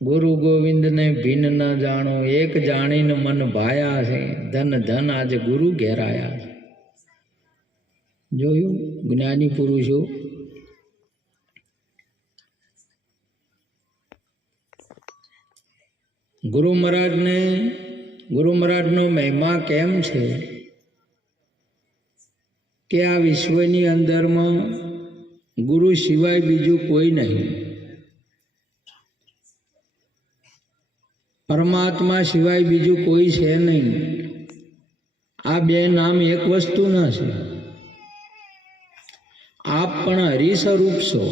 गुरु गोविंद ने भिन्न न जानो, एक जाणीन मन भाया है, धन धन आज गुरु घेराया। जोयु ज्ञानी पुरुषो गुरु महाराज नो महिमा केम छे कि आ विश्वनी अंदर में गुरु सिवाय बीजू कोई नहीं, परमात्मा सिवाय बीजू कोई है नहीं। आ बे नाम एक वस्तु न छे। आप पण हरि स्वरूप छो,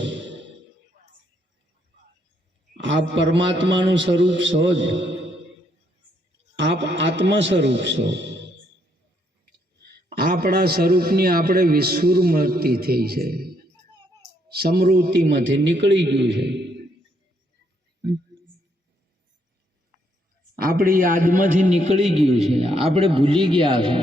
आप परमात्मा नु स्वरूप छो ज, आप आत्मा स्वरूप छो। आपड़ा स्वरूपनी आपणे विस्मृति थई छे, स्मृतिमांथी निकળી ગયું છે, આપણી યાદમાંથી નીકળી ગયું છે, આપણે ભૂલી ગયા છે।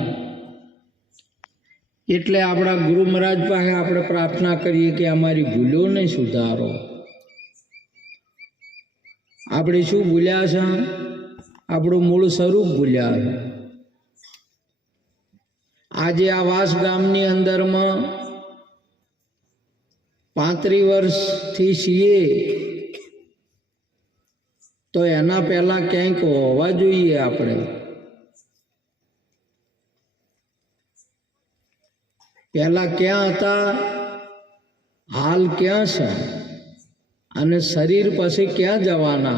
એટલે આપણા ગુરુ મહારાજ પાસે આપણે પ્રાર્થના કરીએ કે અમારી ભૂલોને સુધારો। આપણે શું ભૂલ્યા છે? આપણું મૂળ સ્વરૂપ ભૂલ્યા છે। આજે આ વાસ ગામની અંદરમાં 35 વર્ષથી છીએ તો એના પહેલા ક્યાંક હોવા જોઈએ। આપણે પહેલા ક્યાં હતા, હાલ ક્યાં છે અને શરીર પછી ક્યાં જવાના,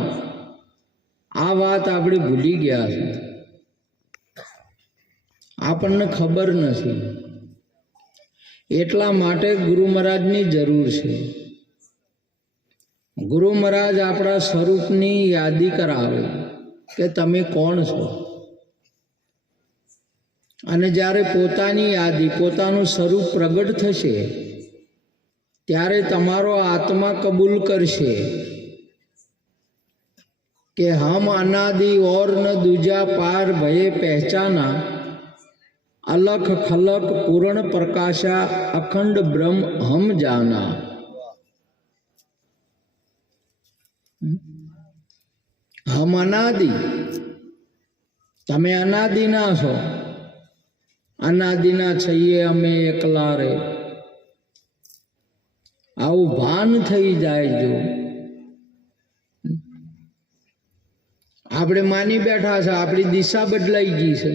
આ વાત આપણે ભૂલી ગયા છે। આપણને ખબર નથી, એટલા માટે ગુરુ મહારાજની જરૂર છે। गुरु महाराज आपड़ा स्वरूपनी यादी करावे के तमे कोण छो, अने ज्यारे पोतानी यादी पोतानुं स्वरूप प्रगट थशे त्यारे तमारो आत्मा कबूल करशे के हम अनादि और न दूजा पार भये पहचाना, अलख खलक पूर्ण प्रकाशा अखंड ब्रह्म हम जाना। हम अनादि, तमे अनादि ना छो, अनादि ना छीए अमे एकला रे, आवुं भान थई जाय। जो आपणे मानी बैठा छे आपणी दिशा बदलाई गई छे,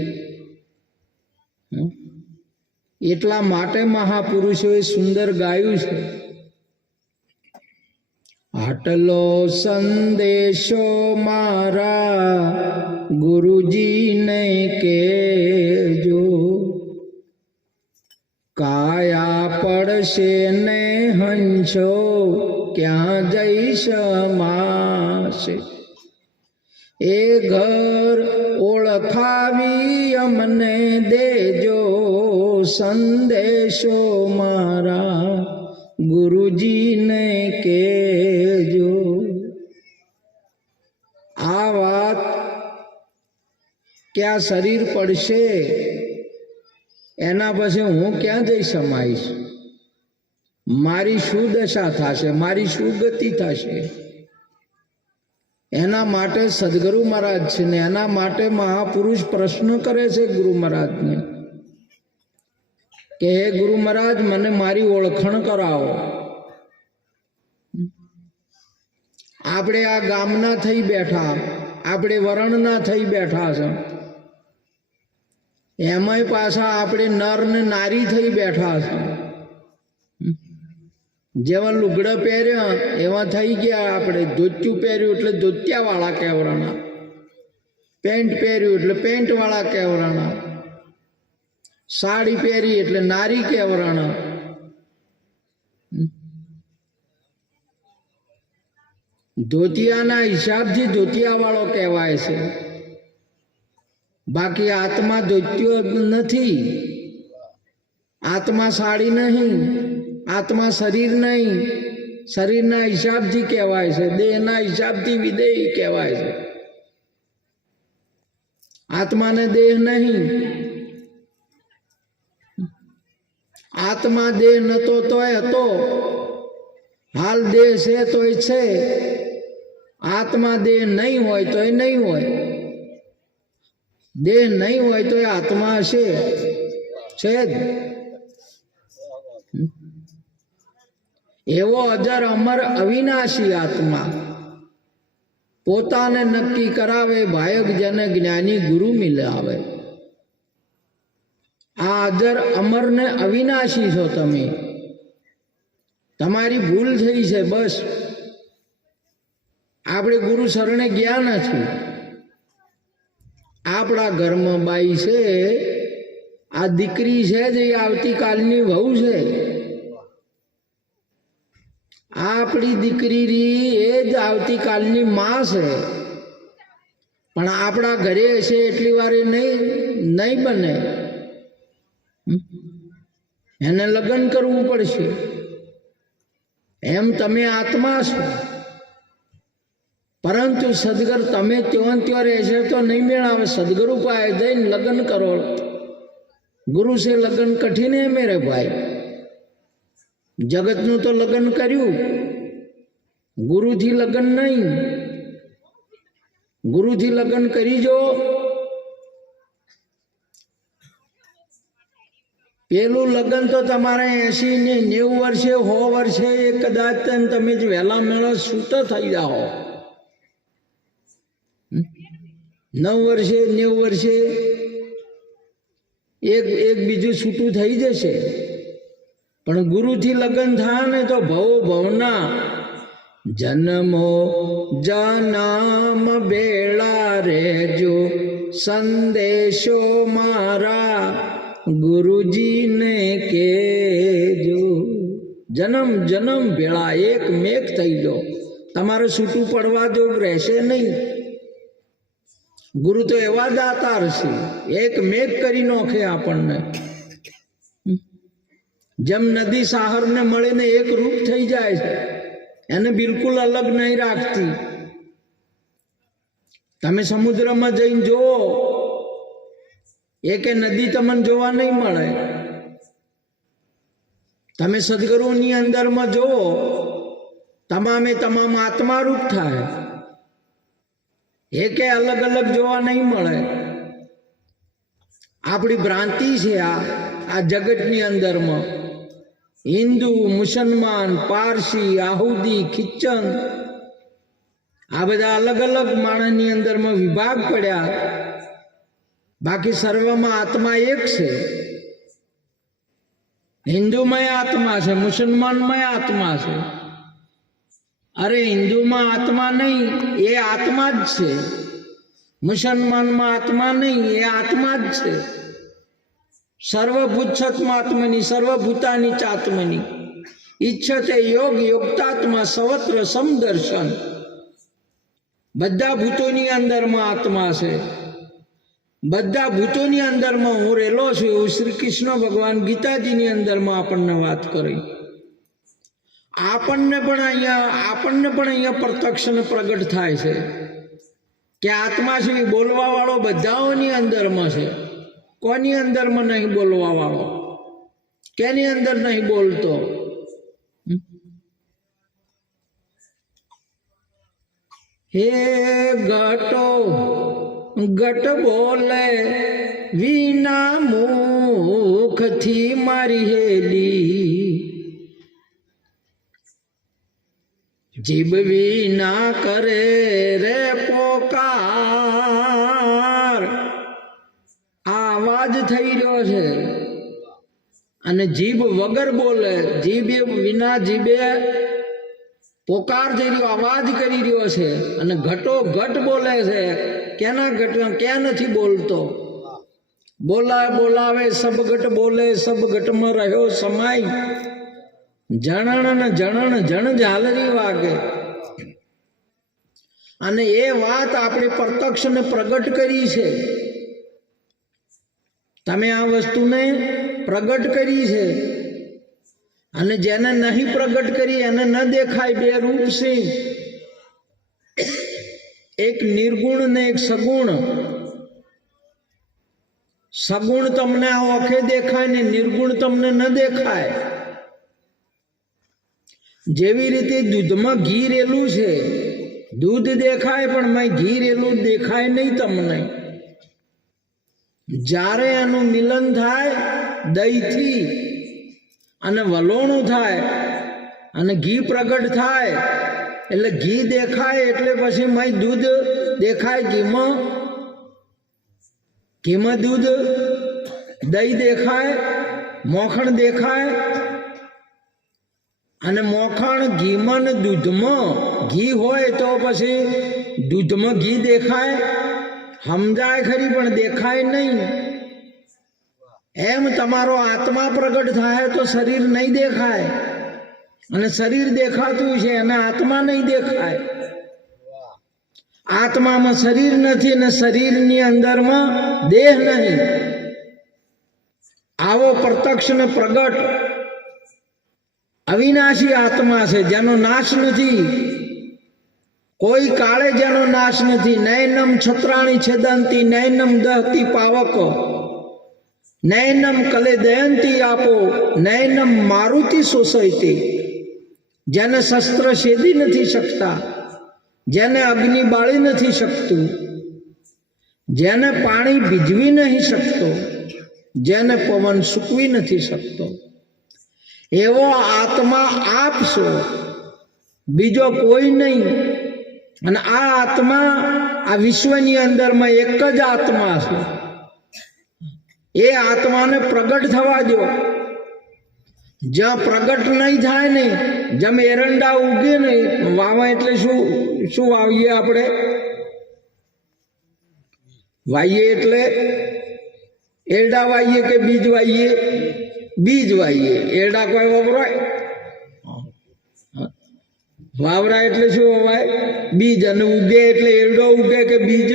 एटला माटे महापुरुषोए सुंदर गायुं छे, आटलो संदेशो मारा गुरुजी ने केजो, काया पड़शे ने हंसो क्या जई समासे। ए घर ओळखावी अमने देजो, संदेशो मारा गुरुजी ने केजो। आ बात क्या शरीर पड़शे एना पछी हूँ क्या जई समाईश, मारी शू दशा थाशे, मारी शू गति थाशे। एना माटे सदगुरु महाराज छे ने एना माटे महापुरुष प्रश्न करे छे गुरु महाराज ने के हे गुरु महाराज मने मारी ओळखण करावो। आपणे आ गामना थई बैठा, आपणे वरणना थई बैठा छे, एमांय पाछा आपणे नर ने नारी थई बैठा छे। जेवा लुगड़ा पहेर्या एवा थई गया आपणे, धोतिયું पहेर्યું એટલે ધોતિયાવાળા કહેવરાણા, पेंट पहेर्યું એટલે पेंटवाળા કહેવરાણા, साड़ी पहेरी એટલે नारी કહેવરાણા। ધોતિયાના હિસાબથી ધોતિયાવાળો કહેવાય છે, બાકી આત્मा ધોતિયો નથી, आत्मा साड़ी नहीं, आत्मा शरीर नहीं, शरीरना हिसाबथी कहेवाय छे, देहना हिसाबथी विदेही कहेवाय छे। आत्मा ने देह नहीं, आत्मा देह नतो तोय हतो, हाल देह छे तोय छे, આત્મા દેહ નહીં હોય તો એ નહીં હોય, દેહ નહીં હોય તો એ આત્મા હશે, છે જ. એવો અજર અમર અવિનાશી આત્મા પોતાને નક્કી કરાવે, ભાયક જન જ્ઞાની ગુરુ મિલાવે. આ અજર અમર ને અવિનાશી છો તમે. તમારી ભૂલ થઈ છે બસ. આપણે ગુરુ શરણે ગયા નથી. આપણા ઘરમાં બાઈ છે, આ દીકરી છે જે આવતીકાલની વહુ છે. આપણી દીકરી એ જ આવતીકાલની માં છે. પણ આપણા ઘરે હશે એટલી વાર નહીં બને. એને લગ્ન કરવું પડશે. એમ તમે આત્મા છો, પરંતુ સદગર તમે ત્યાં ત્યાં રહેશે તો નહીં મેળાવે. સદગુરુ પાસે જઈને લગ્ન કરો. ગુરુ से લગ્ન કઠિન હે મેરે ભાઈ. જગતનું તો લગ્ન કર્યું, ગુરુથી લગ્ન નહીં. ગુરુથી લગ્ન કરી જો. પેલું લગ્ન તો તમારે 80 ને 90 વર્ષે 100 વર્ષે કદાચ તમે જ વહેલા મેળો છૂટ થઈ જાઓ. 9 વર્ષે 90 વર્ષે એક બીજું છૂટું થઈ જશે. પણ ગુરુથી લગ્ન થાય ને તો ભવના જન્મો જન્મ બેળા રેજો, સંદેશો મારા ગુરુજીને કેજો. જન્મ જન્મ ભેળા એક મેઘ થઈ જાઓ. તમારે છૂટું પડવા જો રહેશે નહીં. ગુરુ તો એવા દાતાર છે, એક મેઘ કરી નોખે આપણને. જેમ નદી સાહરને મળીને એક રૂપ થઈ જાય છે, એને બિલકુલ અલગ નહીં રાખતી. તમે સમુદ્રમાં જઈને જુઓ, એક નદી તમને જોવા નહીં મળે. તમે સદગુરુની અંદરમાં જુઓ, તમામે તમામ આત્મા રૂપ થાય. એકે અલગ અલગ જોવા નહીં મળે. આપણી ભ્રાંતિ છે આ જગતની અંદરમાં. હિન્દુ, મુસલમાન, પારસી, આહુદી, ખિચ્ચન, આ બધા અલગ અલગ માણસની અંદરમાં વિભાગ પડ્યા. બાકી સર્વમાં આત્મા એક છે. હિન્દુમાં આત્મા છે, મુસલમાનમાં આત્મા છે. અરે હિન્દુમાં આત્મા નહીં, એ આત્મા જ છે. મુસલમાનમાં આત્મા નહીં, એ આત્મા જ છે. સર્વભૂતસત્માત્મની સર્વભૂતાની ચાત્મની ઈચ્છતે યોગ યોગતાત્મા સવત્ર સમદર્શન. બધા ભૂતોની અંદરમાં આત્મા છે. બધા ભૂતોની અંદરમાં હું રહેલો છું એવું શ્રી કૃષ્ણ ભગવાન ગીતાજીની અંદરમાં આપણને વાત કરી. આપણને પણ અહીંયા પ્રત્યક્ષ ને પ્રગટ થાય છે કે આત્મા છે બોલવા વાળો બધાઓની અંદરમાં છે. કોની અંદરમાં નહીં બોલવા વાળો? કેની અંદર નહીં બોલતો? હે ઘટ બોલે વિના મુખથી મારી હેલી, જીભ વિના કરે રે પોકાર. આ અવાજ થઈ રહ્યો છે અને જીભ વગર બોલે. જીભ વિના જીભે પોકાર થઈ રહ્યો, અવાજ કરી રહ્યો છે. અને ઘટો ઘટ બોલે છે. કેના ઘટ? ક્યાં નથી બોલતો? બોલાવે સબ ઘટ બોલે, સબ ઘટમાં રહ્યો સમાય. જણણ જણ ઝાલરી વાગે. અને એ વાત આપણે પ્રત્યક્ષ ને પ્રગટ કરી છે. તમે આ વસ્તુને પ્રગટ કરી છે. અને જેને નહીં પ્રગટ કરી એને ન દેખાય. બે રૂપ છે, એક નિર્ગુણ ને એક સગુણ. સગુણ તમને આ ઓખે દેખાય ને નિર્ગુણ તમને ન દેખાય. જેવી રીતે દૂધમાં ઘી રેલું છે, દૂધ દેખાય પણ મેં ઘી રેલું દેખાય નહીં તમને. જ્યારે એનું મિલન થાય દહીંથી અને વલોણું થાય અને ઘી પ્રગટ થાય એટલે ઘી દેખાય, એટલે પછી મેં દૂધ દેખાય. ઘીમાં દૂધ, દહીં દેખાય, મોખણ દેખાય. અને મોખણ ઘીમાં ને દૂધમાં, ઘી હોય તો પછી દૂધમાં ઘી દેખાય, સમજાય ખરી પણ દેખાય નહીં. એમ તમારો આત્મા પ્રગટ થાય તો શરીર નહીં દેખાય, અને શરીર દેખાતું છે અને આત્મા નહીં દેખાય. આત્મામાં શરીર નથી ને શરીરની અંદરમાં દેહ નહીં. આવો પ્રત્યક્ષ ને પ્રગટ અવિનાશી આત્મા છે, જેનો નાશ નથી, કોઈ કાળે જેનો નાશ નથી. નયનમ છત્રાણી છેદંતી નયનમ દહતી પાવક નયનમ કલે દયંતી આપો નયનમ મારુતિ શોષયતી. જેને શસ્ત્ર છેદી નથી શકતા, જેને અગ્નિ બાળી નથી શકતું, જેને પાણી ભીજવી નહીં શકતો, જેને પવન સૂકવી નથી શકતો, એવો આત્મા આપશો, બીજો કોઈ નહીં. અને આ આત્મા આ વિશ્વની અંદરમાં એક જ આત્મા છે. એ આત્માને પ્રગટ થવા દો. જ્યાં પ્રગટ નહીં થાય ને, જેમ એરંડા ઉગે ને, વાવા એટલે શું વાવીએ આપણે? વાઈએ એટલે એરડા વાઈએ કે બીજ વાઈએ? બીજ વાઈએ. એરડા કોઈ વપરાય? વાવરા એટલે શું વવાય? બીજ. અને ઉગે એટલે એરડો ઉગે કે બીજ?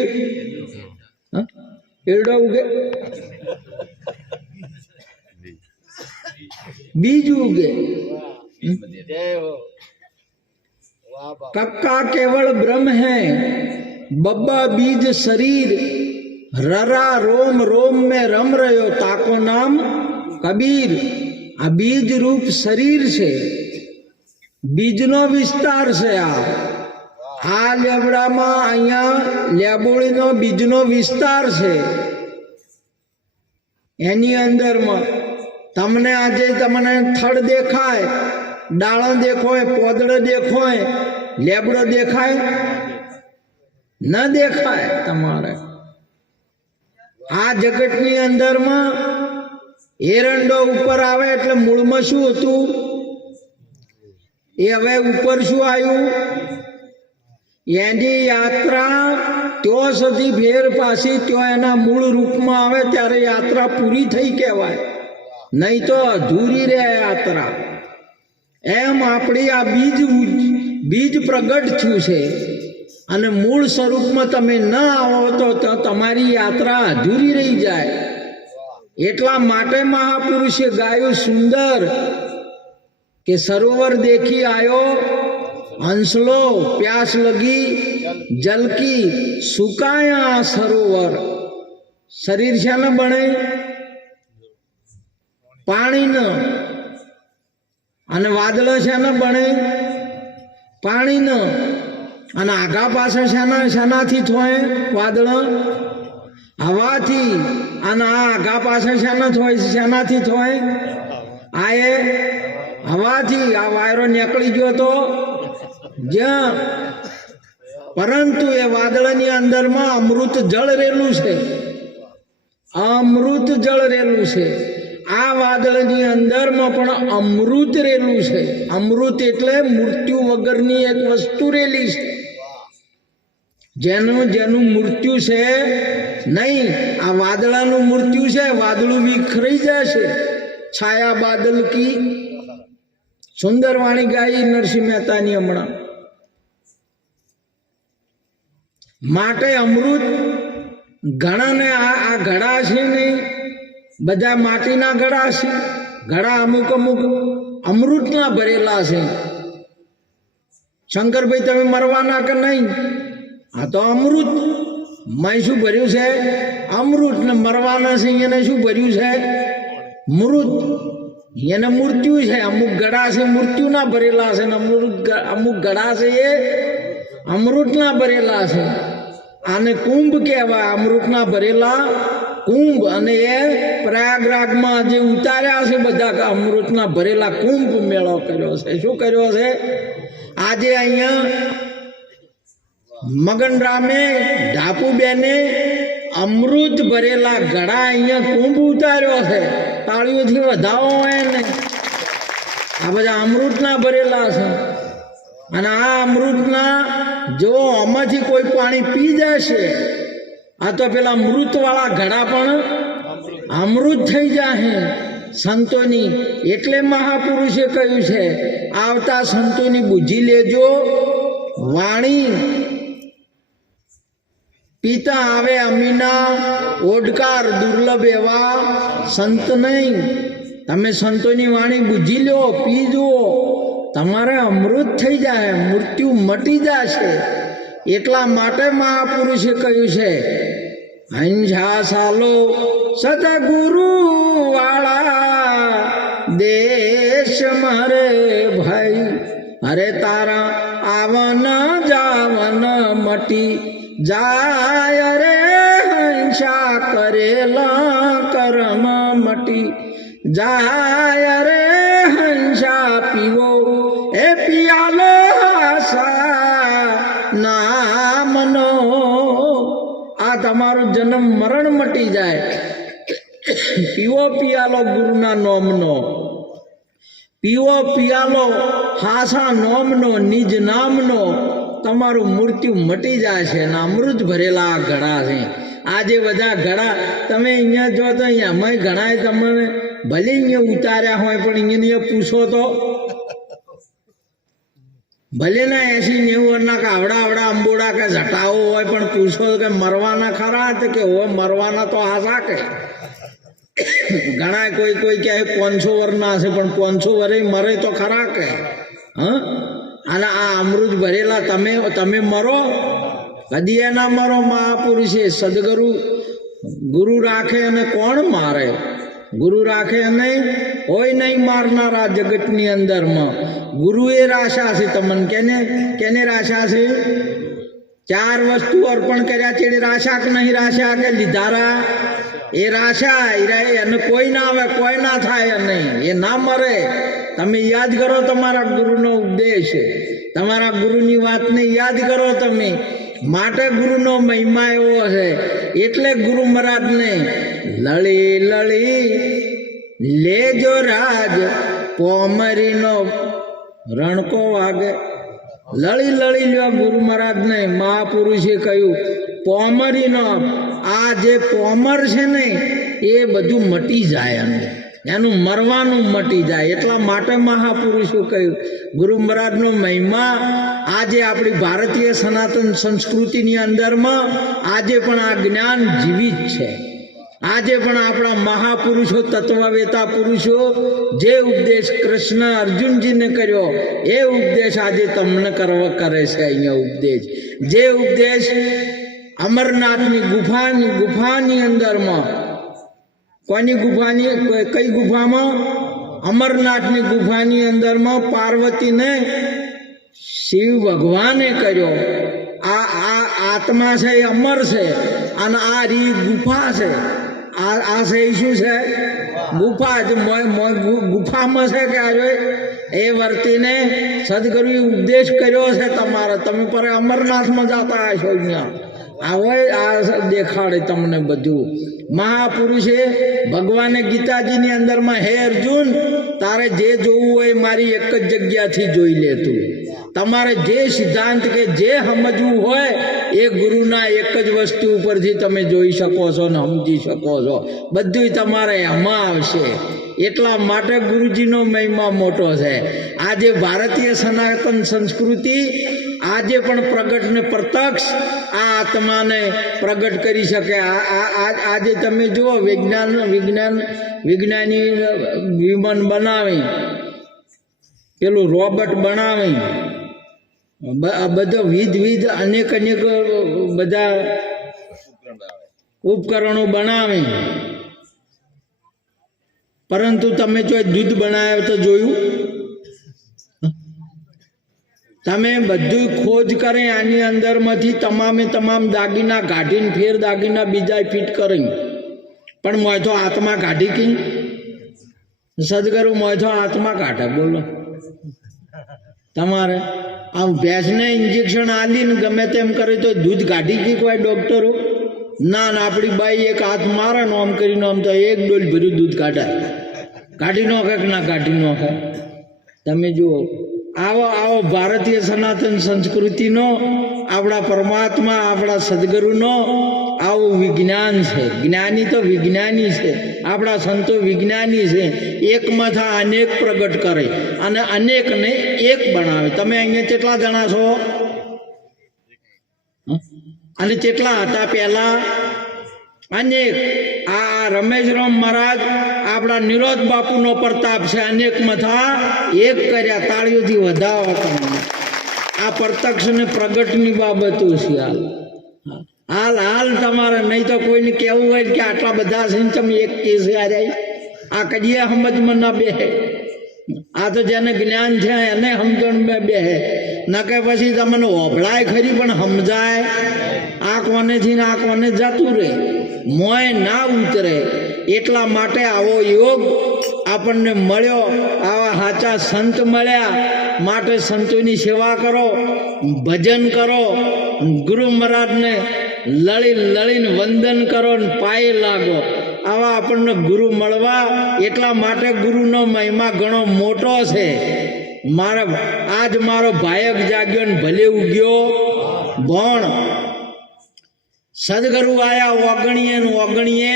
એરડો ઉગે, बीज उगे. कक्का केवल ब्रह्म है, बब्बा बीज शरीर, ररा रोम रोम में रम रहो ताको नाम कबीर. आ बीज रूप शरीर से बीजनो विस्तार से आ लेबड़ामां अहींया लेबोळीनो बीजनो विस्तार છે. એની અંદરમાં તમને આજે તમને થડ દેખાય, ડાળો દેખાય, પોદળો દેખાય, લેબડો દેખાય? ન દેખાય. તમારે આ જગતની અંદરમાં એરંડો ઉપર આવે એટલે મૂળમાં શું હતું? એ હવે ઉપર શું આવ્યું? એની યાત્રા ત્યાં સુધી ફેર પાછી ત્યાં એના મૂળ રૂપમાં આવે ત્યારે યાત્રા પૂરી થઈ કહેવાય, નહીં તો અધૂરી રહે યાત્રા. એમ આપણી આ બીજ પ્રગટ થયું છે, અને મૂળ સ્વરૂપમાં તમે ન આવો તો તમારી યાત્રા અધૂરી રહી જાય. એટલા માટે મહાપુરુષે ગાયું સુંદર કે સરોવર દેખી આયો હંસલો, પ્યાસ લગી જલ કી સુકાયા સરોવર. શરીર છે ને બને પાણી ન, અને વાદળો છે ને બને પાણી ન, અને આઘા પાસે શેનાથી થાય વાદળો? હવાથી. અને આ આઘા પાસે શેનાથી થાય? આ એ હવાથી. આ વાયરો નીકળી ગયો તો જ્યાં, પરંતુ એ વાદળની અંદરમાં અમૃત જળ રહેલું છે. અમૃત જળ રહેલું છે. આ વાદળની અંદરમાં પણ અમૃત રહેલું છે. અમૃત એટલે મૃત્યુ વગરની એક વસ્તુ રહેલી છે, જેનું મૃત્યુ છે નહીં. આ વાદળાનું મૃત્યુ છે, વાદળું વિખરાઈ જશે. છાયા બાદલ કી સુંદર વાણી ગાઈ નરસિંહ મહેતાની હમણાં. માટે અમૃત ઘણાને આ ઘડા છે નહીં, બધા માટીના ઘડા છે. ઘડા અમુક અમૃતના ભરેલા છે. શંકરભાઈ તમે મરવાના કે નહીં? આ તો અમૃત. મેં શું ભર્યું છે? અમૃત. ને મરવાના છે એને શું ભર્યું છે? મૃત. એને મૃત્યુ છે. અમુક ગળા છે મૃત્યુના ભરેલા છે, ને અમુક ગળા છે એ અમૃતના ભરેલા છે. આને કુંભ કહેવાય, અમૃતના ભરેલા કુંભ. અને એ પ્રયાગરાજમાં જે ઉતાર્યા છે બધા અમૃતના ભરેલા કુંભ મેળો કર્યો છે. શું કર્યો છે? આજે અહીંયા મગનરામે ઢાપુબેને અમૃત ભરેલા ઘડા અહીંયા કુંભ ઉતાર્યો છે. તાળીઓથી વધાવો એને. આ બધા અમૃતના ભરેલા છે. અને આ અમૃતના જો આમાંથી કોઈ પાણી પી જશે, આ તો પેલા મૃતવાળા ઘડા પણ અમૃત થઈ જાય સંતોની. એટલે મહાપુરુષે કહ્યું છે, આવતા સંતોની બુદ્ધિ લેજો, વાણી પીતા આવે અમીના, ઓડકાર દુર્લભ એવા સંત નહીં. તમે સંતોની વાણી બુદ્ધિ લો, પીજો, તમારે અમૃત થઈ જાય, મૃત્યુ મટી જશે. એટલા માટે મહાપુરુષે કહ્યું છે, હંસા સાલો સતગુરુ વાળા દેશ મારે ભાઈ, અરે તારા આવન જાવન મટી જાય, રે હંસા કરેલા કર્મ મટી જાય, રે હંસા પીવો એ પિયાલો નામનો. આ તમારું જન્મ મરણ મટી જાય. પીવો પિયાલો ગુરુના નોમનો, પીવો પિયાલો હાસા નોમનો, નિજ નામનો. તમારું મૃત્યુ મટી જાય છે. ને અમૃત ભરેલા ઘડા છે. આજે બધા ઘડા તમે અહીંયા જો તો અહીંયા ઘણા તમને ભલે અહીંયા ઉતાર્યા હોય, પણ અહીંયા પૂછો તો ભલે ના 80-90 વર્ષના કાવડા આવડા અંબોડા કે ઝટાઓ હોય, પણ પૂછો કે મરવાના ખરા? તો કે હોય મરવાના તો આશા કે ઘણા કોઈ કહે 500 વર્ષના હશે, પણ 500 વર્ષ મરે તો ખરા કે? અને આ અમૃત ભરેલા તમે મરો? કદી એ ના મરો. મહાપુરુષે સદગુરુ ગુરુ રાખે અને કોણ મારે? ગુરુ રાખે નહીં, હોય નહીં મારનારા જગતની અંદરમાં. ગુરુએ રાશા છે તમને. કેને રાશા છે? 4 વસ્તુ અર્પણ કર્યા છે. રાશા કે નહીં રાશા કે લીધારા? એ રાશા એને કોઈ ના આવે, કોઈ ના થાય નહીં, એ ના મરે. તમે યાદ કરો તમારા ગુરુનો ઉપદેશ, તમારા ગુરુની વાતને યાદ કરો તમે. માટે ગુરુનો મહિમા એવો છે. એટલે ગુરુ મહારાજને લળી લળી લેજો રાજ, પોમરીનો રણકો વાગે. લળી લળી લ્યો ગુરુ મહારાજને. મહાપુરુષે કહ્યું પોમરીનો, આ જે પોમર છે ને એ બધું મટી જાય, એનું મરવાનું મટી જાય. એટલા માટે મહાપુરુષો કહ્યું ગુરુ મહારાજનો મહિમા આજે આપણી ભારતીય સનાતન સંસ્કૃતિની અંદરમાં આજે પણ આ જ્ઞાન જીવિત છે. આજે પણ આપણા મહાપુરુષો, તત્વવેતા પુરુષો જે ઉપદેશ કૃષ્ણ અર્જુનજીને કર્યો એ ઉપદેશ આજે તમને કરે છે. અહીંયા ઉપદેશ, જે ઉપદેશ અમરનાથની ગુફાની અંદરમાં, કોની ગુફાની, કઈ ગુફામાં? અમરનાથની ગુફાની અંદરમાં પાર્વતીને શિવ ભગવાને કર્યો. આ આત્મા છે એ અમર છે, અને આ રી ગુફા છે. આ છે શું છે? ગુફા. ગુફામાં છે કે આજે એ વર્તીને સદગુરુએ ઉપદેશ કર્યો છે તમારે. તમે પર અમરનાથમાં જતા હશો. અહીંયા આ દેખાડે તમને બધું. મહાપુરુષે ભગવાને ગીતાજીની અંદરમાં, હે અર્જુન, તારે જે જોવું હોય મારી એક જ જગ્યાથી જોઈ લે. તું તમારે જે સિદ્ધાંત કે જે સમજવું હોય એ ગુરુના એક જ વસ્તુ ઉપરથી તમે જોઈ શકો છો ને સમજી શકો છો. બધું તમારે એમાં આવશે. એટલા માટે ગુરુજીનો મહિમા મોટો છે. આજે ભારતીય સનાતન સંસ્કૃતિ આજે પણ પ્રગટ ને પ્રત્યક્ષ આ આત્માને પ્રગટ કરી શકે. આજે તમે જુઓ વિજ્ઞાની વિમાન બનાવી, પેલું રોબોટ બનાવી, બધા વિધ અનેક બધા ઉપકરણો બનાવી, પરંતુ તમે જો દૂધ બનાવ્યો તો જોયું? તમે બધું ખોજ કરે આની અંદરમાંથી તમામે તમામ દાગીના કાઢીને ફેર દાગીના બીજા ફિટ કરી, પણ મોય તો આત્મા કાઢી કી સદગુરુ મોય તો આત્મા કાઢે. બોલો તમારે આમ ભેંસને ઇન્જેક્શન આલીને ગમે તેમ કરે તો દૂધ કાઢી કી કોઈ ડોક્ટરો? ના ના, આપણી બાઈ એક હાથ મારે ને આમ કરીને આમ તો એક ડોલ ભર્યું દૂધ કાઢી નાખે કે ના કાઢી નાખે? તમે જુઓ, આવો આવો ભારતીય સનાતન સંસ્કૃતિનો, આપણા પરમાત્મા આપણા સદગુરુનો આવું વિજ્ઞાન છે. જ્ઞાની તો વિજ્ઞાની છે, આપણા સંતો વિજ્ઞાની છે. એકમાંથી અનેક પ્રગટ કરે અને અનેકને એક બનાવે. તમે અહીંયા કેટલા જણા છો અને કેટલા હતા પહેલા? અનેક. આ રમેશરામ મહારાજ આપણા નિરોધ બાપુનો પ્રતાપ છે. અનેક મથા એક કર્યા. તાળીઓથી વધાવો તમને. આ પ્રત્યક્ષ ને પ્રગટની બાબતો છે. હાલ હાલ તમારે નહીં તો કોઈને કહેવું હોય કે આટલા બધા છે તમે એક કેસ આ કદીએ સમજમાં ના બેહે. આ તો જેને જ્ઞાન છે એને સમજણ બેહે, ન કે પછી તમને ઓભળાય ખરી પણ સમજાય આ કોનેથી ને આ કોને જતું રહે, મોય ના ઉતરે. એટલા માટે આવો યોગ આપણને મળ્યો, આવા સાચા સંત મળ્યા. માટે સંતોની સેવા કરો, ભજન કરો, ગુરુ મહારાજને લળીને વંદન કરો ને પાયે લાગો. આવા આપણને ગુરુ મળવા, એટલા માટે ગુરુનો મહિમા ઘણો મોટો છે. આજ મારો ભાયક જાગ્યો ને ભલે ઉગ્યો ભણ. સદગુરુ આયા ઓગણીએ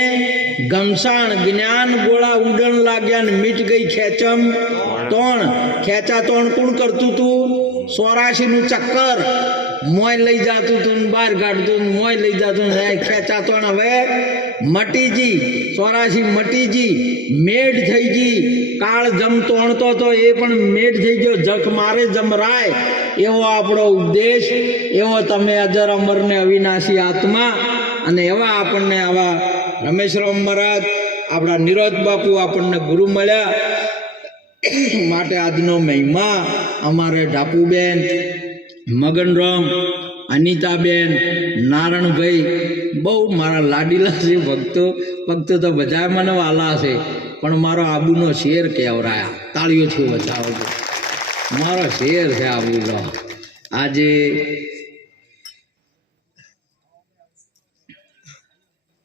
ઘમસાણ જ્ઞાન ગોળા ઉડન લાગ્યા ને મીટ ગઈ ખેંચમ તોણ. ખેંચા તોણ કોણ કરતું તું? 84 નું ચક્કર મોય લઈ જાતું તું, બહાર કાઢતું, મોય લઈ જાતું. ખેંચા તોણ હવે મટીજી, 84 મટીજી, મેડ થઈ ગઈ. કાળ જમ તોણતો તો એ પણ મેડ થઈ ગયો. જખ મારે જમરાય એવો આપણો ઉપદેશ, એવો તમે અજર અમર ને અવિનાશી આત્મા. અને એવા આપણને આવા રમેશરામ મહારાજ, આપણા નિરોધ બાપુ આપણને ગુરુ મળ્યા. માટે આજનો મહિમા અમારે ડાપુબેન, મગનરામ, અનિતાબેન, નારણભાઈ બહુ મારા લાડીલા છે. ભક્તો તો બધા મને વાલા છે, પણ મારો આબુનો શેર કહેવરાયા. તાળીઓથી બચાવો. મારો શેર છે આબુનો. આજે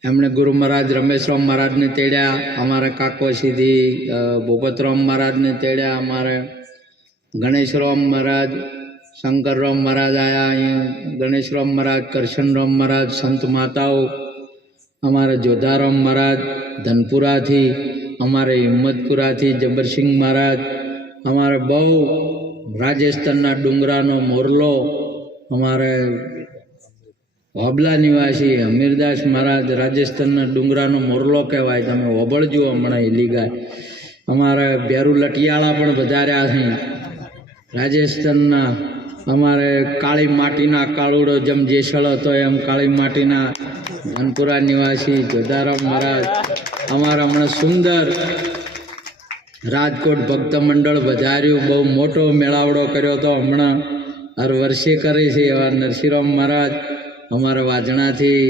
એમણે ગુરુ મહારાજ રમેશરામ મહારાજને તેડ્યા, અમારે કાકો સીધી ભૂપતરામ મહારાજને તેડ્યા, અમારે ગણેશરામ મહારાજ, શંકરરામ મહારાજ આવ્યા અહીંયા, ગણેશરામ મહારાજ, કરશનરામ મહારાજ, સંત માતાઓ, અમારે જોધારામ મહારાજ ધનપુરાથી, અમારે હિંમતપુરાથી જબરસિંહ મહારાજ, અમારે બહુ રાજસ્થાનના ડુંગરાનો મોરલો, અમારે હોબલા નિવાસી અમીરદાસ મહારાજ, રાજસ્થાનના ડુંગરાનો મોરલો કહેવાય. તમે હોબળજો હમણાં હેલી ગાય. અમારે ભેરુ લટિયાળા પણ વધાર્યા છે રાજસ્થાનના. અમારે કાળી માટીના કાળુડો જેમ જેસળ હતો એમ કાળી માટીના ધનપુરા નિવાસી જોધારામ મહારાજ. અમારા હમણાં સુંદર રાજકોટ ભક્ત મંડળ વધાર્યું, બહુ મોટો મેળાવડો કર્યો હતો હમણાં, હર વર્ષે કરે છે. એવા નરસિંહરામ મહારાજ, અમારા વાજણાથી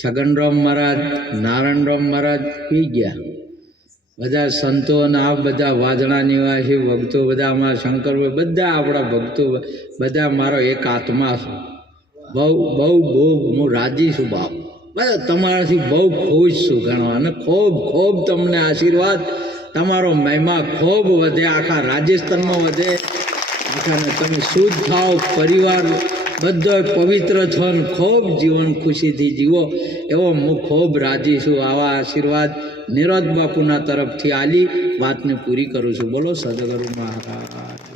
છગનરામ મહારાજ, નારાયણરામ મહારાજ પી ગયા. બધા સંતો અને આ બધા વાજણા નિવાસી ભક્તો, બધા અમારા શંકરભાઈ, બધા આપણા ભક્તો, બધા મારો એક આત્મા છે. બહુ હું રાજી છું બાપ. બધા તમારાથી બહુ ખુશ છું ઘણો. અને ખૂબ તમને આશીર્વાદ. તમારો મહિમા ખૂબ વધે, આખા રાજસ્થાનમાં વધે. આખાને તમે શુદ્ધ થાવ, પરિવાર બધો પવિત્ર છો ને ખૂબ જીવન ખુશીથી જીવો, એવો હું ખૂબ રાજી છું. આવા આશીર્વાદ નિરોધ બાપુના તરફથી આલી વાતને પૂરી કરું છું. બોલો સદગુરુ મહારાજ.